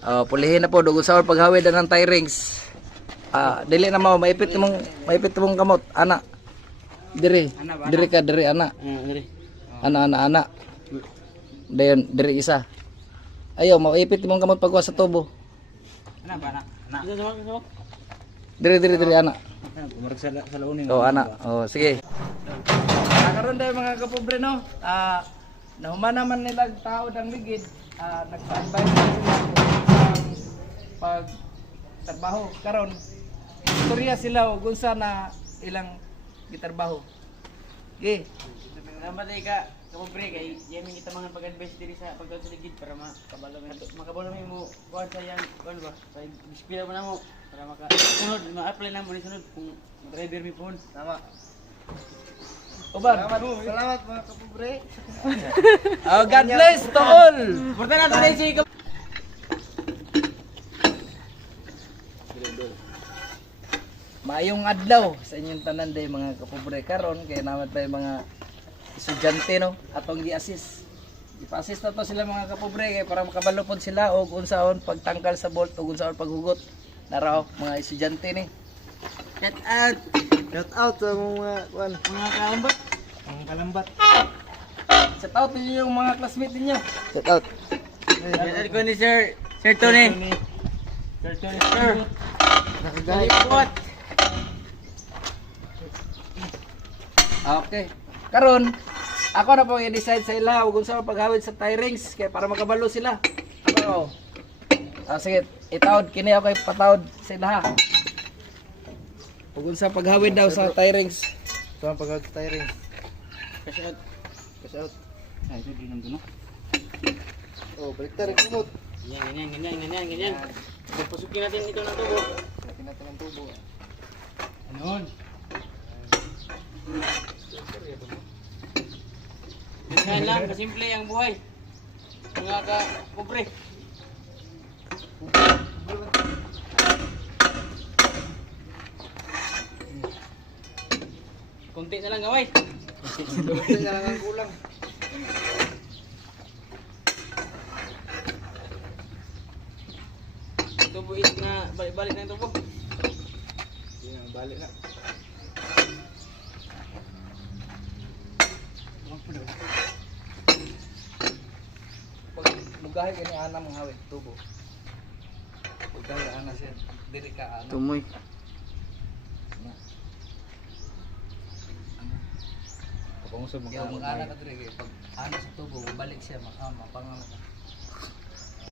Oh, pulihin na po dugo sa paghawid ng tie rings. Dili na mo maipit mong kamot, ana. Diri. Diri ka diri ana. Diri. Ana. Dayon diri isa. Ayo maipit mong kamot pagwa sa tubo. Ana ba na? Diri ana. Kumarag sa launin. Oh, ana. Oh, sige. Karon day mga kapobre no. Nahuman naman nila tao dang ligid. Nagpa-advise sila pag trabaho karon. Istorya sila ug unsa na ilang gitrabaho. Okay. Namatay ka, kapobre kay yamin kita mga pag-advise diri sa pagtuon sa ligid para makabalo mo kuan sa yan, kuan ba? Sa ispira mo na mo para sunod, ma-apply na mo ni sunod kung driver mi phone. Tama. Uban. Salamat mga kapobre. God bless to all. Porta na tayo si Maayong adlaw sa inyong tanan day mga kapobre karon kay naman tayo mga estudyante no atong gi-assist. Ipa-assist na to sila mga kapobre kay para makabalo pod sila og unsaon pagtangkal sa bolt ug unsaon paghugot. Naraw mga estudyante ni. Shout out sa mga kalambat. Mga kalambat. Shout out ninyo yung mga classmate ninyo. Shout out. Shout out ni Sir Tony. Sir Tony sir. Nakagalipot. Okay. Karon ako na po i-decide sa ila ug unsa paghawid sa tie rings kay para makabalo sila. Ako. Sige, itawod kini ako ipatawod sa ila. Ug unsa paghawid daw sa tie rings. Ito ang paghawid sa tie rings. Cash out. Ay, ito din nandun no. Oh, balik tayo remote. Ganyan. Pasukin natin ito ng tubo. Pasukin natin ng tubo. Ano? Ganyan lang, kasimple ang buhay. Mga ka-pobre. Kunti na lang gaway. Kunti na lang ang kulang. Tubo na balik na yung tubo. Balik na. Pag mugahay kini ana mong hawid tubo. Mugahay ana siya dili ka ana. Tumoy. Kung sa mga ana ka diri pag ana sa tubo balik siya mapangalan.